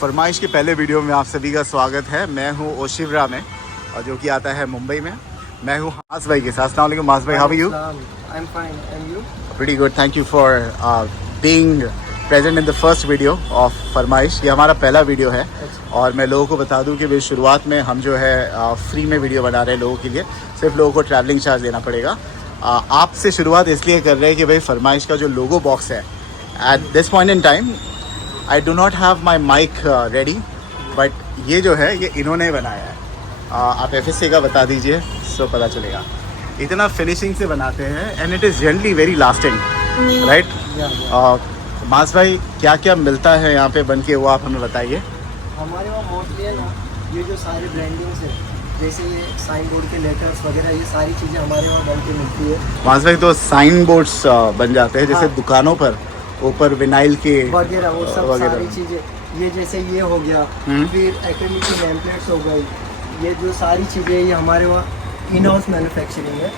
फरमाइश के पहले वीडियो में आप सभी का स्वागत है। मैं हूँ ओशिवरा में और जो कि आता है मुंबई में। मैं हूँ हास भाई के साथ। अस्सलाम वालेकुम हास भाई, how are you? I am fine and you? Pretty good, thank you for being present in the first video of Farmaish. ये हमारा पहला वीडियो है और मैं लोगों को बता दूं कि भाई शुरुआत में हम जो है फ्री में वीडियो बना रहे हैं लोगों के लिए। सिर्फ लोगों को ट्रैवलिंग चार्ज देना पड़ेगा। आपसे शुरुआत इसलिए कर रहे हैं कि भाई फरमाइश का जो लोगो बॉक्स है, at this point in time I do not have my mic ready, but ये जो है ये इन्होंने बनाया है। आप FSC का बता दीजिए सो पता चलेगा। इतना फिनिशिंग से बनाते हैं and it is generally very lasting, right? मास भाई, क्या क्या मिलता है यहाँ पे बन के, वो आप हमें बताइए। हमारे वहाँ मोस्टली है ना, ये जो सारे ब्रांडिंग्स है, जैसे ये साइन बोर्ड के लेटर्स वगैरह, ये सारी चीज़ें हमारे वहाँ बन के मिलती है। मास भाई, तो साइन बोर्ड्स बन जाते हैं जैसे हाँ। दुकानों पर ऊपर विनाइल के वगैरह, वो सब वगैरह। सारी चीज़ें, ये जैसे ये हो गया, फिर एक्रेलिक की नेम प्लेट्स हो गई, ये जो सारी चीज़ें ये हमारे वहाँ इन हाउस मैन्युफैक्चरिंग है।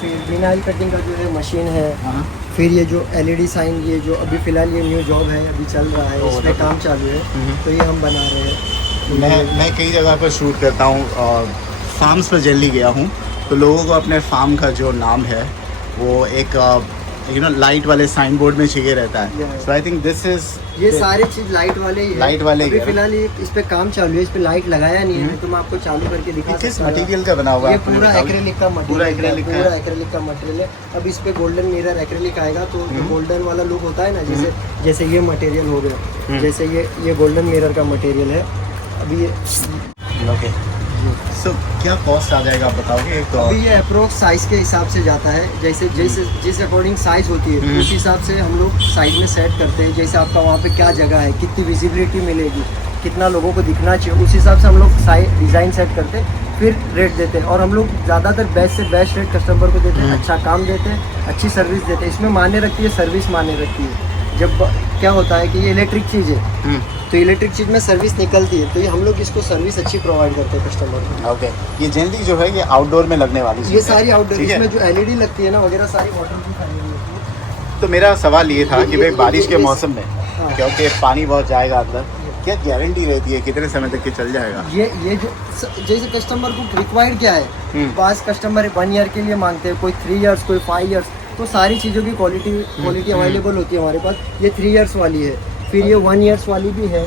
फिर विनाइल कटिंग का जो है मशीन है। फिर ये जो LED साइन, ये जो अभी फ़िलहाल ये न्यू जॉब है, अभी चल रहा है, इस पर काम चालू है, तो ये हम बना रहे हैं। मैं कई जगह पर शूट करता हूँ, फार्म्स पर जल्दी गया हूँ, तो लोगों को अपने फार्म का जो नाम है वो एक लाइट वाले साइन बोर्ड में चाहिए रहता है। सो आई थिंक दिस इज, ये सारी चीज लाइट वाले ही है। लाइट वाले ही अभी है। फिलहाल इस पे काम चालू है, इस पे लाइट लगाया नहीं है, तो मैं आपको चालू करके दिखा किस सकता हूं। मटेरियल का बना हुआ है? ये आप मुझे पूरा बताओ। एक्रेलिक का मटेरियल, पूरा एक्रेलिक का है। पूरा एक्रेलिक का मटेरियल है। अब इस पे गोल्डन मिरर एक्रेलिक आएगा, तो गोल्डन वाला लुक होता है ना, जैसे ये मटेरियल हो गया, जैसे ये गोल्डन मिरर का मटेरियल है। अभी ये ओके, सो क्या कॉस्ट आ जाएगा आप बताओगे? एक तो अभी ये अप्रोक्स साइज के हिसाब से जाता है, जैसे जिस अकॉर्डिंग साइज होती है उस हिसाब से हम लोग साइज में सेट करते हैं। जैसे आपका वहाँ पे क्या जगह है, कितनी विजिबिलिटी मिलेगी, कितना लोगों को दिखना चाहिए, उस हिसाब से हम लोग साइज डिज़ाइन सेट करते हैं, फिर रेट देते हैं। और हम लोग ज़्यादातर बेस्ट से बेस्ट रेट कस्टमर को देते हैं, अच्छा काम देते हैं, अच्छी सर्विस देते हैं। इसमें मायने रखती है सर्विस, मायने रखती है। जब क्या होता है कि ये इलेक्ट्रिक चीज़ है, तो इलेक्ट्रिक चीज़ में सर्विस निकलती है, तो ये हम लोग इसको सर्विस अच्छी प्रोवाइड करते हैं कस्टमर को। ओके, ये जनरली जो है ये आउटडोर में लगने वाली ये चीज़ है। सारी आउटडोर, ठीक है? इसमें जो LED लगती है ना वगैरह, सारी वाटर की खाली होती है। तो मेरा सवाल ये था कि भाई बारिश के ये- मौसम में हाँ। क्योंकि पानी बहुत जाएगा अंदर, क्या गारंटी रहती है कितने समय तक के चल जाएगा? ये जो जैसे कस्टमर को रिक्वायर्ड क्या है, पास कस्टमर 1 ईयर के लिए मांगते हैं, कोई 3 इयर्स, कोई 5 इयर्स, तो सारी चीज़ों की क्वालिटी अवेलेबल होती है हमारे पास। ये 3 इयर्स वाली है, फिर ये 1 इयर्स वाली भी है,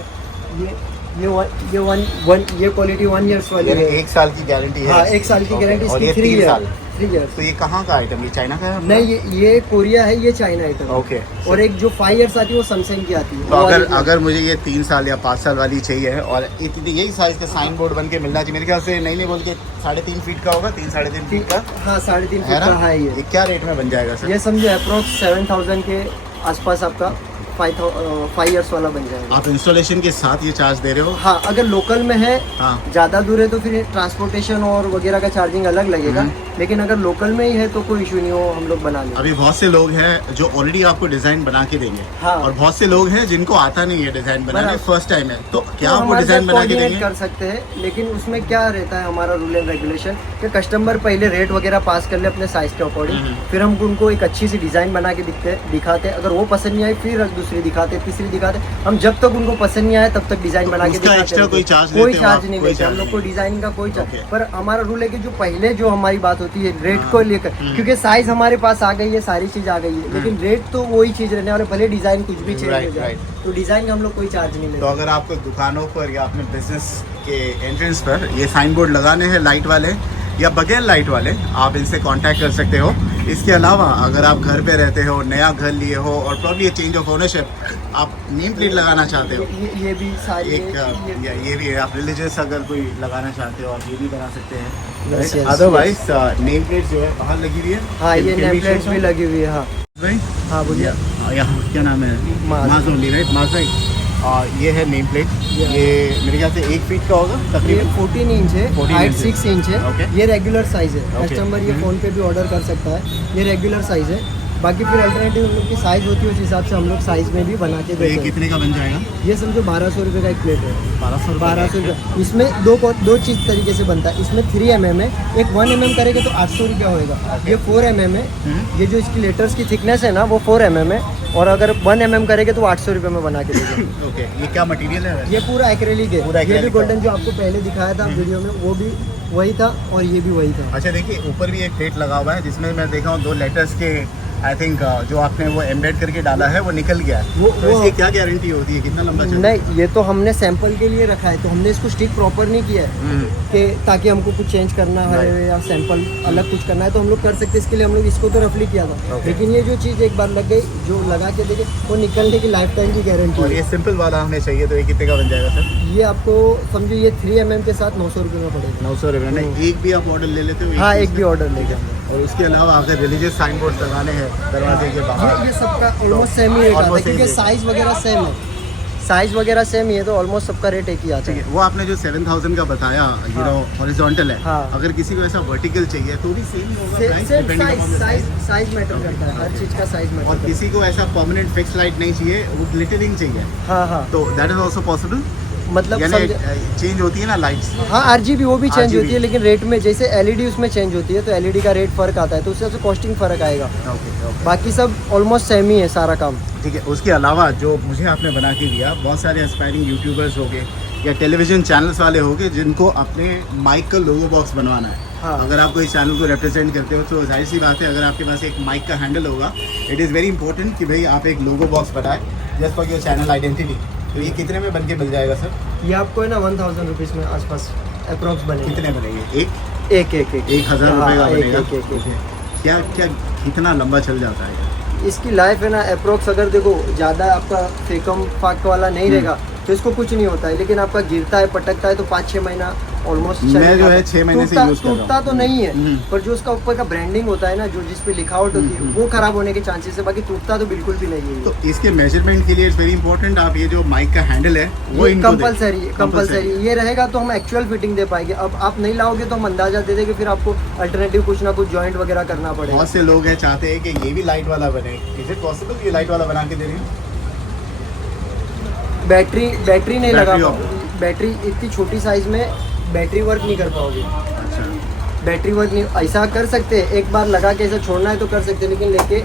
ये क्वालिटी 1 इयर्स वाली यानी है। 1 साल की गारंटी है? हाँ, 1 साल की Okay, गारंटी, और इसकी ये 3 3 साल। इयर्स। 3 इयर्स। तो ये कहाँ का आइटम? ये चाइना का है? नहीं, ये कोरिया है, ये चाइना आइटम है। ओके। और एक जो 5 इयर्स आती है वो सैमसंग की आती है। तो वो वाली अगर मुझे ये 3 साल या 5 साल वाली चाहिए और इतनी यही साइज का साइन बोर्ड बन के मिलना चाहिए, मेरे ख्याल से नहीं बोल के 3.5 फीट का होगा, 3-3.5 फीट का, हाँ, 3.5 है फीट ना? का है ये। ये क्या रेट में बन जाएगा सर? ये समझो अप्रोक्स 7,000 के आसपास आपका 5 इयर्स वाला बन जाएगा। आप इंस्टॉलेशन के साथ ये चार्ज दे रहे हो? हाँ, अगर लोकल में है, हाँ। ज़्यादा दूर है तो फिर ट्रांसपोर्टेशन और वगैरह का चार्जिंग अलग लगेगा, लेकिन अगर लोकल में ही है तो कोई इशू नहीं हो, हम लोग बना लेंगे। अभी बहुत से लोग हैं जो ऑलरेडी आपको डिजाइन बना के देंगे। हाँ। और बहुत से लोग हैं जिनको आता नहीं है डिजाइन बनाने, बराबर। फर्स्ट टाइम है, तो क्या तो आपको हमारे डिजाइन साथ बना के coordinate देंगे? कर सकते हैं, लेकिन उसमें क्या रहता है हमारा रूल एंड रेगुलेशन कि कस्टमर पहले रेट वगैरह पास कर ले अपने साइज के अकॉर्डिंग, फिर हम उनको एक अच्छी सी डिज़ाइन बना के दिखाते हैं। अगर वो पसंद नहीं आई फिर दूसरी दिखाते, तीसरी दिखाते। हम जब तक उनको पसंद नहीं आए तब तक डिज़ाइन बना के उसका दिखाते extra रहते कोई हैं। charge कोई लेते हो चार्ज आप? नहीं कोई लेते हम charge लोग को, नहीं। डिज़ाइनिंग का कोई चार्ज। Okay. पर हमारा रूल है कि जो पहले जो हमारी बात होती है रेट को लेकर, क्योंकि साइज हमारे पास आ गई है, सारी चीज़ आ गई है, लेकिन रेट तो वही चीज़ रहने वाले, भले डिज़ाइन कुछ भी चेंज हो जाए, तो डिज़ाइन का हम लोग कोई चार्ज नहीं तो लेते। अगर आपको दुकानों पर या अपने बिजनेस के एंट्रेंस पर ये साइन बोर्ड लगाने हैं लाइट वाले या बगैर लाइट वाले, आप इनसे कांटेक्ट कर सकते हो। इसके अलावा अगर आप घर पे रहते हो, नया घर लिए हो और प्रॉब्ली चेंज ऑफ ओनरशिप, आप नेम प्लेट लगाना चाहते हो, ये भी सारी एक ये भी है। आप रिलीजियस अगर कोई लगाना चाहते हो आप ये भी बना सकते Yes, हैं। yes, अदरवाइज नेम प्लेट जो है बाहर लगी हुई है। हाँ, ये Can we name plates show भी some? लगी हुई है। हाँ भाई, हाँ, बोलिए। यहाँ क्या नाम है? माज। माज ओनली, राइट? माज भाई, ये है नेम प्लेट। Yeah. ये मेरे ख्याल से 1 फीट का होगा ये तकरीबन। 14 इंच है, 14 हाइट इंच 6 इंच है। Okay. ये रेगुलर साइज है, Okay. कस्टमर ये फ़ोन पे भी ऑर्डर कर सकता है। ये रेगुलर साइज है, बाकी फिर अल्टरनेटिव हम लोग की साइज़ होती है, उस हिसाब से हम लोग साइज़ में भी बना के तो ये देते हैं। कितने का बन जाएगा? ये समझो 1200 रुपये का एक प्लेट है। 1200 रुपये। इसमें दो चीज़ तरीके से बनता है। इसमें 3 mm है, एक 1 mm करेगा तो 800 रुपया होएगा। ये 4 mm है, ये जो इसकी लेटर्स की थिकनेस है ना वो 4 mm है, और अगर 1 mm करेंगे तो 800 रुपये में बना के देंगे। ओके, ये क्या मटेरियल है? ये पूरा एक्रेलिक है। पूरा ये भी acrylic गोल्डन जो आपको पहले दिखाया था वीडियो में, वो भी वही था और ये भी वही था। अच्छा देखिए, ऊपर भी एक प्लेट लगा हुआ है जिसमें मैं देखा हूँ 2 लेटर्स के आई थिंक जो आपने वो एम्बेड करके डाला है वो निकल गया है। तो इसकी क्या गारंटी होती है, कितना लंबा चलता है? नहीं, ये तो हमने सैंपल के लिए रखा है, तो हमने इसको स्टिक प्रॉपर नहीं किया है कि ताकि हमको कुछ चेंज करना है या सैंपल अलग कुछ करना है तो हम लोग कर सकते हैं। इसके लिए हम लोग इसको तो रफली किया था, लेकिन ये जो चीज़ एक बार लग गई, जो लगा के देखे वो निकलने की लाइफ टाइम की गारंटी और है। ये सिंपल वाला हमें चाहिए तो ये कितने का बन जाएगा सर? ये आपको समझो ये 3 mm के साथ 900 रुपये में पड़ेगा। 900 रुपये में? एक भी आप ऑर्डर ले लेते हो? हाँ, एक भी ऑर्डर लेके। और उसके अलावा अगर रिलीजियस साइन बोर्ड लगाने हैं दरवाजे के बाहर, ये सबका ऑलमोस्ट सेम ही रेट आता है Almost क्योंकि same साइज़ वगैरह सेम है। साइज़ वगैरह सेम ही है तो ऑलमोस्ट सबका रेट एक ही आता ठीक है। है। वो आपने जो 7000 का बताया, यू नो हॉरिजॉन्टल है, हाँ। अगर किसी को ऐसा वर्टिकल चाहिए तो भी सेम होगा price same depending upon the size? Size matter करता है, हर चीज़ का साइज मैटर और करता है। किसी को ऐसा परमानेंट फिक्स लाइट नहीं चाहिए, वो ग्लिटरिंग चाहिए, हाँ हाँ, तो दैट इज आल्सो पॉसिबल? मतलब यानी समझ, चेंज होती है ना लाइट्स? हाँ RGB वो भी चेंज RGB होती है, लेकिन रेट में जैसे LED उसमें चेंज होती है तो LED का रेट फ़र्क आता है, तो उससे कॉस्टिंग फ़र्क आएगा। ओके। बाकी सब ऑलमोस्ट सेम ही है सारा काम। ठीक है। उसके अलावा जो मुझे आपने बना के दिया, बहुत सारे एस्पायरिंग यूट्यूबर्स हो गए या टेलीविजन चैनल्स वाले हो गए जिनको अपने माइक का लोगो बॉक्स बनवाना है। हाँ। अगर आप कोई चैनल को रिप्रेजेंट करते हो तो जाहिर सी बात है, अगर आपके पास एक माइक का हैंडल होगा, इट इज़ वेरी इंपॉर्टेंट कि भाई आप एक लोगो बॉक्स बनाए just for your channel identity. तो ये कितने में बन के मिल जाएगा सर? ये आपको है ना 1000 रुपीज़ में आसपास अप्रॉक्स बनेगा। कितने बनेंगे? एक 1000 रुपये का हाँ, बनेगा? एक। क्या क्या कितना लंबा चल जाता है? इसकी लाइफ है ना अप्रोक्स, अगर देखो ज़्यादा आपका फेकम फाक वाला नहीं रहेगा तो इसको कुछ नहीं होता है, लेकिन आपका गिरता है पटकता है तो 5-6 महीना ऑलमोस्ट मैं जो है 6 महीने से यूज़ कर रहा हूँ। टूटता तो नहीं है, पर जो उसका ऊपर का ब्रांडिंग होता है ना, जो जिस पे लिखावट होती है वो खराब होने के चांसेस है, बाकी टूटता तो बिल्कुल भी नहीं है। तो इसके मेजरमेंट के लिए इट्स वेरी इंपॉर्टेंट, आप ये जो माइक का हैंडल है वो ये इनको कंपलसरी ये रहेगा तो हम एक्चुअल फिटिंग दे पाएंगे। अब आप नहीं लाओगे तो हम अंदाजा दे देंगे, फिर आपको अल्टरनेटिव कुछ ना कुछ जॉइंट वगैरह करना पड़ेगा। बहुत से लोग हैं चाहते हैं कि ये भी लाइट वाला बने, इज इट पॉसिबल ये लाइट वाला बना के दे रही हूँ? बैटरी नहीं लगा बैटरी पाओगे, बैटरी इतनी छोटी साइज में बैटरी वर्क नहीं कर पाओगे। अच्छा, बैटरी वर्क नहीं, ऐसा कर सकते हैं एक बार लगा के ऐसा छोड़ना है तो कर सकते हैं, लेकिन लेके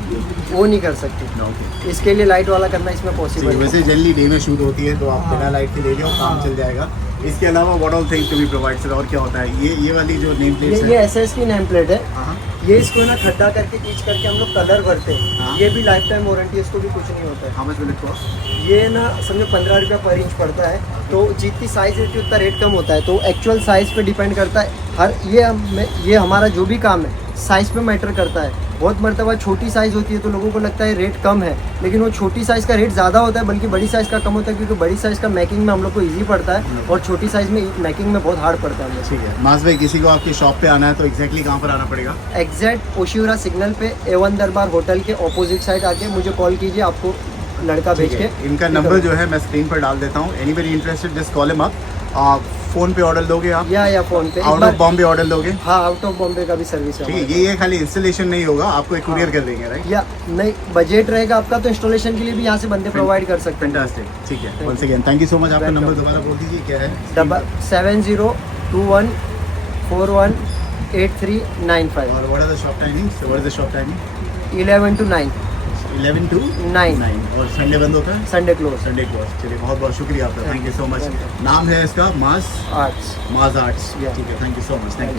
वो नहीं कर सकते। ओके। इसके लिए लाइट वाला करना इसमें पॉसिबल है। वैसे जनरली डे में शूट होती है तो आप बिना लाइट के ले जाओ, काम चल जाएगा। इसके अलावा what all things to be provide sir, और क्या होता है? ये वाली जो नेम प्लेट्स ये है, SS की नेम प्लेट है। हाँ, ये इसको ना खड्डा करके टीच करके हम लोग कलर भरते हैं। हाँ। ये भी लाइफ टाइम वारंटी है, इसको भी कुछ नहीं होता है। How much will it cost? ये ना समझो 15 रुपया पर इंच पड़ता है, तो जितनी साइज़ रहती है उतना रेट कम होता है, तो एक्चुअल साइज़ पे डिपेंड करता है। ये हमारा जो भी काम है साइज़ पे मैटर करता है। बहुत मरतबा छोटी साइज़ होती है तो लोगों को लगता है रेट कम है, लेकिन वो छोटी साइज़ का रेट ज़्यादा होता है, बल्कि बड़ी साइज़ का कम होता है, क्योंकि बड़ी साइज़ का मेकिंग में हम लोग को ईजी पड़ता है और छोटी साइज़ में मेकिंग में बहुत हार्ड पड़ता है। ठीक है। मास भाई, किसी को आपकी शॉप पे आना है तो एग्जैक्टली कहाँ पर आना पड़ेगा? एग्जैक्ट ओशिवरा सिग्नल पे A1 दरबार होटल के ऑपोजिट साइड आके मुझे कॉल कीजिए, आपको लड़का भेज के। इनका नंबर जो है मैं स्क्रीन पर डाल देता हूँ। Anybody interested just call him up. Phone पे ऑर्डर लोगे आप या फ़ोन पे? आउट ऑफ बॉम्बे ऑर्डर लोगे? हाँ, आउट ऑफ बॉम्बे का भी सर्विस है। ठीक है। ये खाली इंस्टॉलेशन नहीं होगा, आपको एक कुरियर कर देंगे, राइट? या नहीं, बजट रहेगा आपका तो इंस्टॉलेशन के लिए भी यहाँ से बंदे प्रोवाइड कर सकते हैं। फैंटास्टिक। ठीक है। Once again thank you so much. आपका Welcome. नंबर दोबारा बोल दीजिए, क्या है? 7021418395। और what are the shop timings? What is the shop timing? 11 to 9, 11 to 9 और संडे बंद होता है? Sunday close. Sunday close. चलिए, बहुत बहुत शुक्रिया आपका, थैंक यू सो मच। नाम है इसका मास आर्ट्स। आर्ट्स। Yeah. ठीक है, thank you so much, thank you.